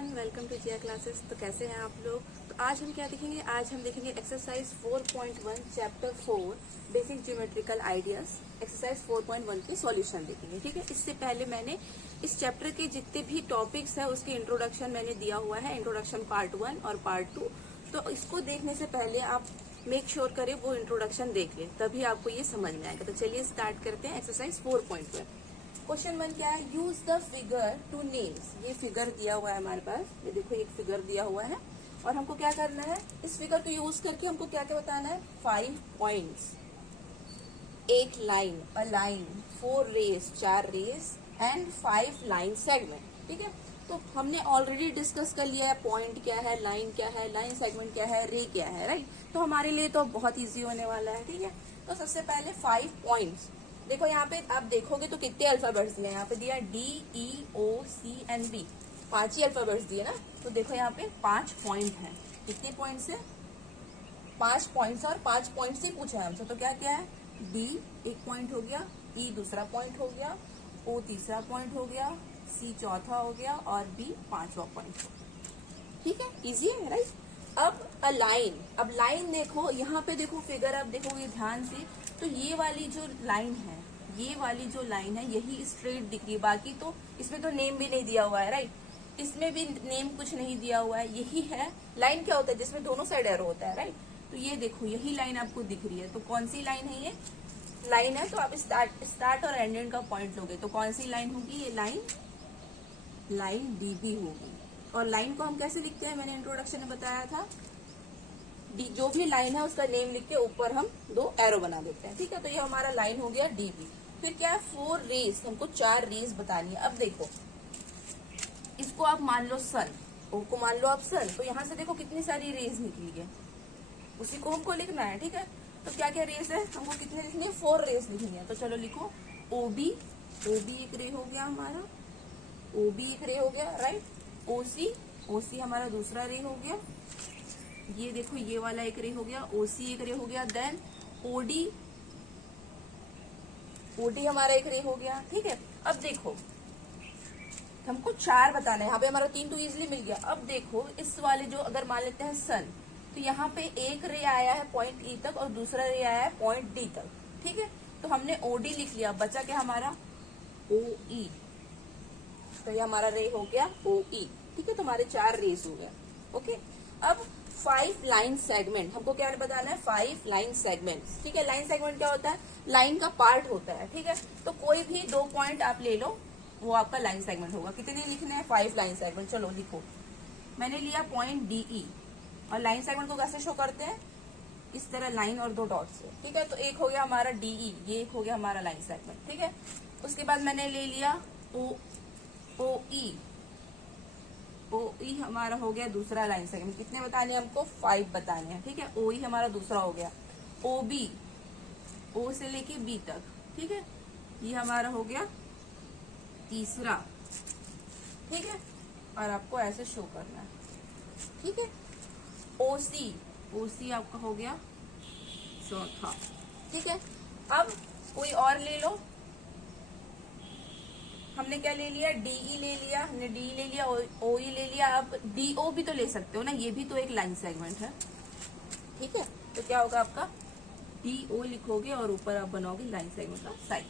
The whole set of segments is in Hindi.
Everyone, welcome to Jiya classes. तो कैसे हैं आप लोग? तो आज हम क्या देखेंगे? आज हम देखेंगे exercise 4.1 chapter 4 basic geometrical ideas. Exercise 4.1 के सॉल्यूशन देखेंगे, ठीक है। इससे पहले मैंने इस चैप्टर के जितने भी टॉपिक्स है उसके इंट्रोडक्शन मैंने दिया हुआ है, इंट्रोडक्शन पार्ट 1 और पार्ट 2। तो इसको देखने से पहले आप मेक श्योर करें वो इंट्रोडक्शन देख लें, तभी आपको ये समझ में आएगा। तो चलिए स्टार्ट करते हैं एक्सरसाइज 4.1। क्वेश्चन 1 क्या है? Use the figure two names. ये फिगर दिया हुआ है हमारे पास, ये देखो एक फिगर दिया हुआ है और हमको क्या करना है, इस फिगर को यूज करके हमको क्या क्या बताना है। 5 points, 8 line, a line, 4 rays, 4 rays and 5 line segment, ठीक है। तो हमने ऑलरेडी डिस्कस कर लिया है पॉइंट क्या है, लाइन क्या है, लाइन सेगमेंट क्या है, रे क्या है, राइट। तो हमारे लिए तो बहुत इजी होने वाला है, ठीक है। तो सबसे पहले 5 पॉइंट्स। देखो यहाँ पे आप देखोगे तो कितने अल्फाबेट्स दिए, यहाँ पे दिया DEOCNB, 5 ही अल्फाबेट्स दिए ना। तो देखो यहाँ पे 5 पॉइंट है। कितने पॉइंट्स है? 5 पॉइंट्स, और 5 पॉइंट से पूछा है हमसे। तो क्या क्या है? D एक पॉइंट हो गया, E दूसरा पॉइंट हो गया, O तीसरा पॉइंट हो गया, C चौथा हो गया और B 5वां पॉइंट हो गया, ठीक है। इजी है, राइट। अब अ लाइन, अब लाइन देखो यहाँ पे, देखो फिगर आप देखोगे ध्यान से, तो ये वाली जो लाइन है, ये वाली जो लाइन है यही स्ट्रेट दिख रही है। बाकी तो इसमें तो नेम भी नहीं दिया हुआ है, राइट। इसमें भी नेम कुछ नहीं दिया हुआ है। यही है लाइन। क्या होता है? जिसमें दोनों साइड एरो होता है, राइट। तो ये देखो यही लाइन आपको दिख रही है। तो कौन सी लाइन है? ये लाइन है। तो आप स्टार्ट और एंड का पॉइंट लोगे तो कौन सी लाइन होगी? ये लाइन DB होगी। और लाइन को हम कैसे लिखते हैं? मैंने इंट्रोडक्शन में बताया था, जो भी लाइन है उसका नेम लिख के ऊपर हम 2 एरो बना देते हैं, ठीक है। तो ये हमारा लाइन हो गया DB। फिर क्या है? 4 रेस, हमको 4 रेस बतानी है। अब देखो इसको आप मान लो सन, O को मान लो आप सन। तो यहाँ से देखो कितनी सारी रेस निकली है, उसी को हमको लिखना है, ठीक है। तो क्या क्या रेस है? हमको कितने लिखनी है? 4 रेस लिखनी है। तो चलो लिखो OB एक रे हो गया हमारा, OB एक रे हो गया, राइट। OC हमारा दूसरा रे हो गया। ये देखो ये वाला एक रे हो गया, OC एक रे हो गया। देन OD हमारा एक रे हो गया, ठीक है। अब देखो हमको 4 बताना है, यहाँ पे हमारा 3 तो इजिली मिल गया। अब देखो इस वाले जो, अगर मान लेते हैं सन, तो यहाँ पे एक रे आया है पॉइंट E तक और दूसरा रे आया है पॉइंट D तक, ठीक है। तो हमने OD लिख लिया, बचा क्या हमारा? OE। तो ये हमारा रे हो गया OE, ठीक है। तो हमारे 4 रेस हो गया, ओके। अब 5 लाइन सेगमेंट, हमको क्या बताना है? 5 लाइन सेगमेंट, ठीक है। लाइन सेगमेंट क्या होता है? लाइन का पार्ट होता है, ठीक है। तो कोई भी 2 पॉइंट आप ले लो, वो आपका लाइन सेगमेंट होगा। कितने लिखने हैं? 5 लाइन सेगमेंट। चलो लिखो, मैंने लिया पॉइंट DE। और लाइन सेगमेंट को कैसे शो करते हैं? इस तरह लाइन और 2 डॉट से, ठीक है। तो एक हो गया हमारा DE, ये एक हो गया हमारा लाइन सेगमेंट, ठीक है। उसके बाद मैंने ले लिया OE हमारा हो गया दूसरा लाइन सेगमेंट। कितने बताने हैं हमको? 5 बताने हैं, ठीक है। OE हमारा दूसरा हो गया। OB, O से लेके B तक, ठीक है। ये हमारा हो गया तीसरा, ठीक है। और आपको ऐसे शो करना है, ठीक है। OC आपका हो गया चौथा, ठीक है। अब कोई और ले लो, हमने क्या ले लिया? DE ले लिया, हमने DE ले लिया, OE ले लिया। अब DO भी तो ले सकते हो ना, ये भी तो एक लाइन सेगमेंट है, ठीक है। तो क्या होगा आपका? DO लिखोगे और ऊपर आप बनाओगे लाइन सेगमेंट का साइड,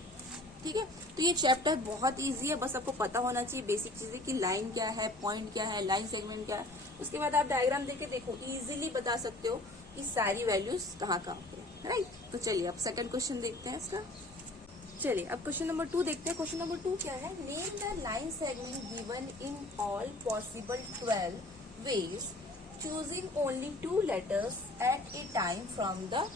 ठीक है। तो ये चैप्टर बहुत इजी है, बस आपको पता होना चाहिए बेसिक चीजें कि लाइन क्या है, पॉइंट क्या है, लाइन सेगमेंट क्या है। उसके बाद आप डायग्राम देके देखो, इजीली बता सकते हो कि सारी वैल्यूज कहाँ पे, राइट। तो चलिए अब सेकंड क्वेश्चन देखते हैं इसका। चलिए अब क्वेश्चन नंबर 2 देखते हैं। क्वेश्चन नंबर 2 क्या है? Name the line segment given in all possible 12 ways, choosing only 2 letters at a time from the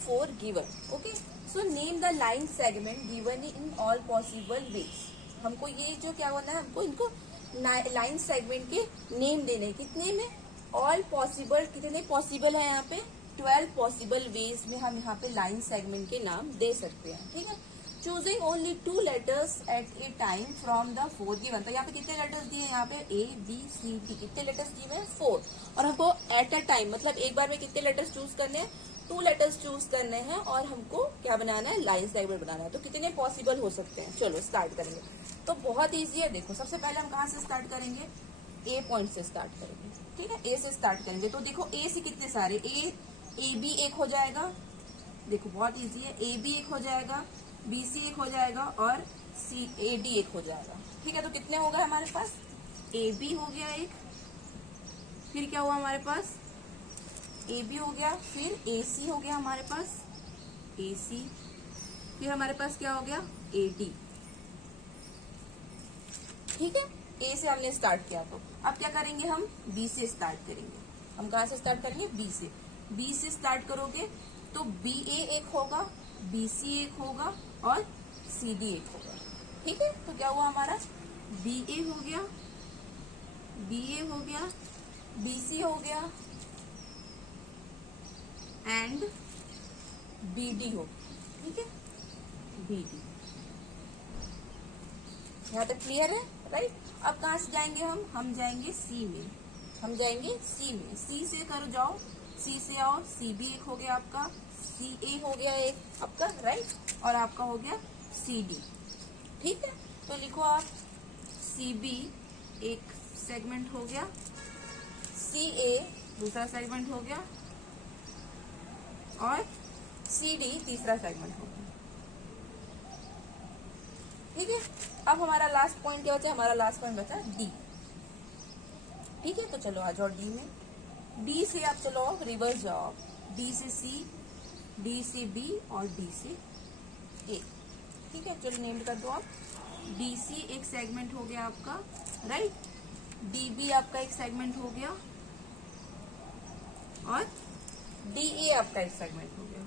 4 given, okay. So name the line segment given in all possible ways. हमको ये जो क्या होना है, हमको इनको लाइन सेगमेंट के नेम देने। कितने में? ऑल पॉसिबल, कितने पॉसिबल है यहाँ पे? 12 पॉसिबल वेज में हम यहाँ पे लाइन सेगमेंट के नाम दे सकते हैं, ठीक है। Choosing only 2 letters at a time from the 4 given. तो यहाँ पे कितने लेटर्स दिए? यहाँ पे ABCD, कितने लेटर्स दिए हैं? 4। और हमको एट अ टाइम मतलब एक बार में कितने लेटर्स चूज करने हैं? 2 लेटर्स चूज करने हैं और हमको क्या बनाना है? लाइन सेगमेंट बनाना है। तो कितने पॉसिबल हो सकते हैं? चलो स्टार्ट करेंगे। तो बहुत ईजी है। देखो सबसे पहले हम कहाँ से स्टार्ट करेंगे? ए पॉइंट से स्टार्ट करेंगे, ठीक है, ए से स्टार्ट करेंगे। तो देखो ए से कितने सारे, ए बी एक हो जाएगा, देखो बहुत इजी है, ए बी एक हो जाएगा, बी सी एक हो जाएगा और सी ए डी एक हो जाएगा, ठीक है। तो कितने हो गए हमारे पास, ए बी हो गया एक, फिर क्या हुआ हमारे पास, ए बी हो गया, फिर ए सी हो गया हमारे पास, ए सी, फिर हमारे पास क्या हो गया, ए डी, ठीक है। ए से हमने स्टार्ट किया, तो अब क्या करेंगे, हम बी से स्टार्ट करेंगे। हम कहाँ से स्टार्ट करेंगे, बी से। बी से स्टार्ट करोगे तो बी ए एक होगा, बी सी एक होगा और सी डी एक होगा, ठीक है। तो क्या हुआ हमारा, बी ए हो गया, बी ए हो गया, बी सी हो गया एंड बी डी हो, ठीक है, बी डी। यहाँ तक क्लियर है, राइट। अब कहाँ से जाएंगे हम जाएंगे सी में, हम जाएंगे सी में। सी से करो जाओ, सी से आओ, सी बी एक हो गया आपका, सी ए हो गया एक आपका, राइट, और आपका हो गया सी डी, ठीक है। तो लिखो आप, सी बी एक सेगमेंट हो गया, सी ए दूसरा सेगमेंट हो गया और सी डी तीसरा सेगमेंट हो गया, ठीक है। अब हमारा लास्ट पॉइंट क्या होता है, हमारा लास्ट पॉइंट बचा डी, ठीक है। तो चलो आ जाओ डी में। डी से आप चलो रिवर्स जाओ, डी से सी, डी से बी और डी से ए, ठीक है। चलो नेम कर दो आप, डी सी एक सेगमेंट हो गया आपका, राइट, डी बी आपका एक सेगमेंट हो गया और डी ए आपका एक सेगमेंट हो गया,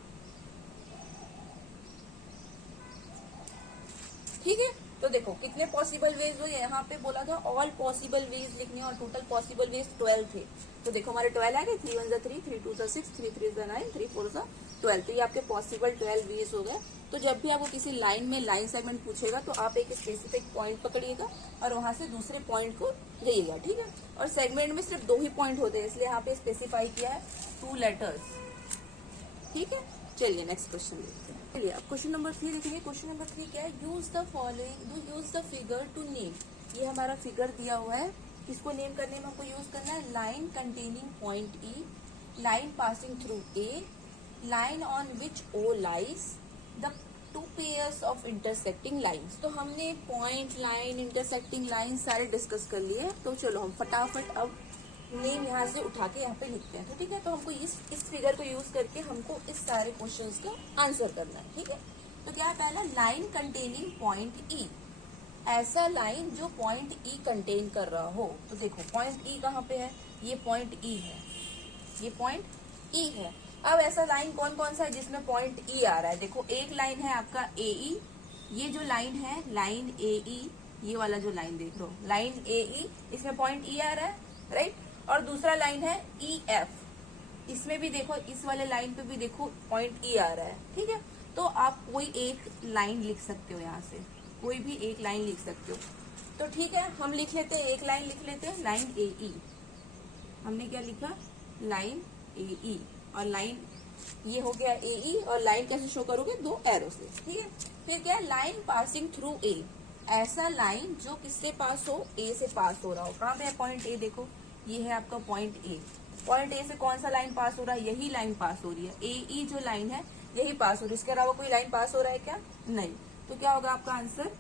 ठीक है। तो देखो कितने पॉसिबल वेज हुए, यहाँ पे बोला था ऑल पॉसिबल वेज लिखने और टोटल पॉसिबल वेज 12 थे। तो देखो हमारे 12 आ गए, 3 1 जा 3, 3 2 जा 6, 3 3 जा 9, 3 4 जा 12। तो ये आपके पॉसिबल 12 वेज हो गए। तो जब भी आपको किसी लाइन में लाइन सेगमेंट पूछेगा तो आप एक स्पेसिफिक पॉइंट पकड़िएगा और वहां से दूसरे पॉइंट को जाइएगा, ठीक है। और सेगमेंट में सिर्फ 2 ही पॉइंट होते हैं, इसलिए यहाँ पे स्पेसिफाई किया है 2 लेटर्स, ठीक है। चलिए नेक्स्ट क्वेश्चन देखते हैं। चलिए अब क्वेश्चन नंबर 3 देखेंगे। क्वेश्चन नंबर 3 क्या है, use the following, use the figure to name. ये हमारा फिगर दिया हुआ है, इसको नेम करने में हमको यूज करना है line containing point E, line passing through A, line on which O lies, the 2 pairs of intersecting lines. तो हमने पॉइंट, लाइन, इंटरसेक्टिंग लाइन सारे डिस्कस कर लिए। तो चलो हम फटाफट अब नेम यहाँ से उठा के यहाँ पे लिखते हैं, तो ठीक है। तो हमको इस फिगर को यूज करके हमको इस सारे क्वेश्चंस का आंसर करना है, ठीक है। तो क्या है, पहला लाइन कंटेनिंग पॉइंट ई, ऐसा लाइन जो पॉइंट ई कंटेन कर रहा हो। तो देखो पॉइंट ई कहाँ पे है, ये पॉइंट ई है, ये पॉइंट ई है। अब ऐसा लाइन कौन कौन सा है जिसमें पॉइंट ई आ रहा है, देखो एक लाइन है आपका ए ई, ये जो लाइन है लाइन ए ई, ये वाला जो लाइन देख लो लाइन ए ई, इसमें पॉइंट ई आ रहा है, राइट। और दूसरा लाइन है ई एफ, इसमें भी देखो, इस वाले लाइन पे भी देखो पॉइंट ई आ रहा है, ठीक है। तो आप कोई एक लाइन लिख सकते हो, यहाँ से कोई भी एक लाइन लिख सकते हो। तो ठीक है, हम लिख लेते हैं, एक लाइन लिख लेते हैं, लाइन ए ई। हमने क्या लिखा, लाइन ए ई, और लाइन ये हो गया ए ई, और लाइन कैसे शो करोगे, 2 एरो से, ठीक है। फिर क्या है, लाइन पासिंग थ्रू ए, ऐसा लाइन जो किससे पास हो, ए से पास हो रहा हो। कहाँ पे है पॉइंट ए, देखो ये है आपका पॉइंट ए, पॉइंट ए से कौन सा लाइन पास हो रहा है, यही लाइन पास हो रही है, ए ई जो लाइन है यही पास हो रही है, इसके अलावा कोई लाइन पास हो रहा है क्या, नहीं। तो क्या होगा आपका आंसर,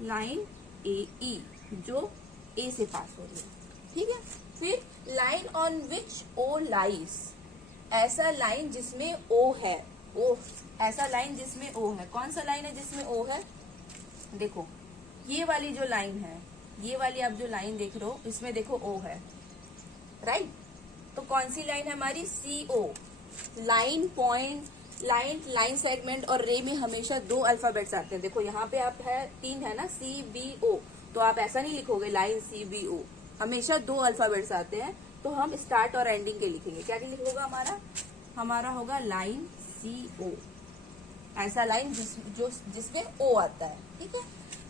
लाइन ए ई जो ए से पास हो रही है, ठीक है। फिर line on which O lies, ऐसा लाइन जिसमें ओ है, ओ, ऐसा लाइन जिसमें ओ है। कौन सा लाइन है जिसमें ओ है, देखो ये वाली जो लाइन है, ये वाली आप जो लाइन देख रहे हो इसमें देखो ओ है, राइट। तो कौन सी लाइन है हमारी, सी ओ। लाइन, पॉइंट, लाइन सेगमेंट और रे में हमेशा 2 अल्फाबेट्स आते हैं। देखो यहाँ पे आप है 3 है ना, सी बी ओ, तो आप ऐसा नहीं लिखोगे लाइन सी बी ओ, हमेशा 2 अल्फाबेट्स आते हैं। तो हम स्टार्ट और एंडिंग के लिखेंगे, क्या लिखोगा हमारा होगा लाइन सी ओ, ऐसा लाइन जिसमें ओ आता है, ठीक है।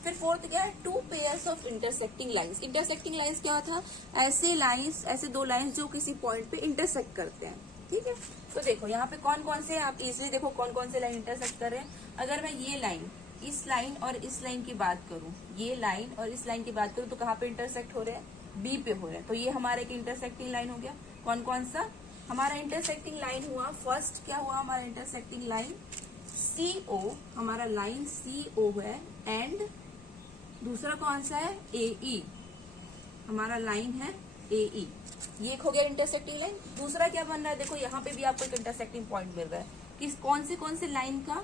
फिर फोर्थ क्या है, 2 pairs of intersecting lines. Intersecting lines क्या था, ऐसे लाइंस, ऐसे 2 लाइंस जो किसी पॉइंट पे इंटरसेक्ट करते हैं, ठीक है। तो देखो यहाँ पे कौन कौन से, आप इजिली देखो कौन कौन से लाइन इंटरसेक्ट कर रहे हैं। अगर मैं ये लाइन, इस लाइन और इस लाइन की बात करूं, ये लाइन और इस लाइन की बात करूं, तो कहाँ पे इंटरसेक्ट हो रहे हैं, बी पे हो रहे हैं, तो ये हमारे एक इंटरसेक्टिंग लाइन हो गया। कौन कौन सा हमारा इंटरसेक्टिंग लाइन हुआ? फर्स्ट क्या हुआ हमारा इंटरसेक्टिंग लाइन? CO, हमारा लाइन CO है, एंड दूसरा कौन सा है? AE, हमारा लाइन है AE। ये हो गया इंटरसेक्टिंग लाइन। दूसरा क्या बन रहा है? देखो यहाँ पे भी आपको एक इंटरसेक्टिंग पॉइंट मिल रहा है। किस कौन से लाइन का?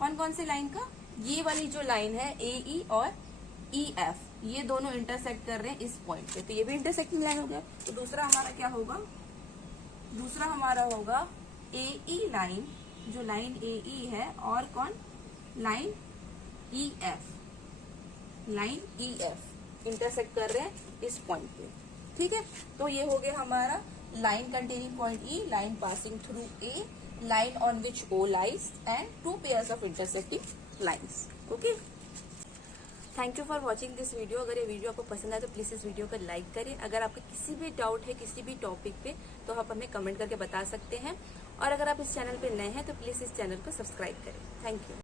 कौन से लाइन का? ये वाली जो लाइन है AE और EF, ये दोनों इंटरसेक्ट कर रहे हैं इस पॉइंट पे, तो ये भी इंटरसेक्टिंग लाइन हो गया। तो दूसरा हमारा क्या होगा? दूसरा हमारा होगा AE लाइन, जो लाइन AE है, और कौन? Line EF, line EF intersect कर रहे हैं इस पॉइंट पे। ठीक है, तो ये हो गया हमारा line containing point E, line passing through A, line on which O lies, and two pairs of intersecting lines. Okay. Thank you for watching this video. अगर ये वीडियो आपको पसंद आए तो प्लीज इस वीडियो को लाइक करें। अगर आपका किसी भी डाउट है किसी भी टॉपिक पे तो आप हमें कमेंट करके बता सकते हैं, और अगर आप इस चैनल पे नए हैं तो प्लीज इस चैनल को सब्सक्राइब करें। Thank you.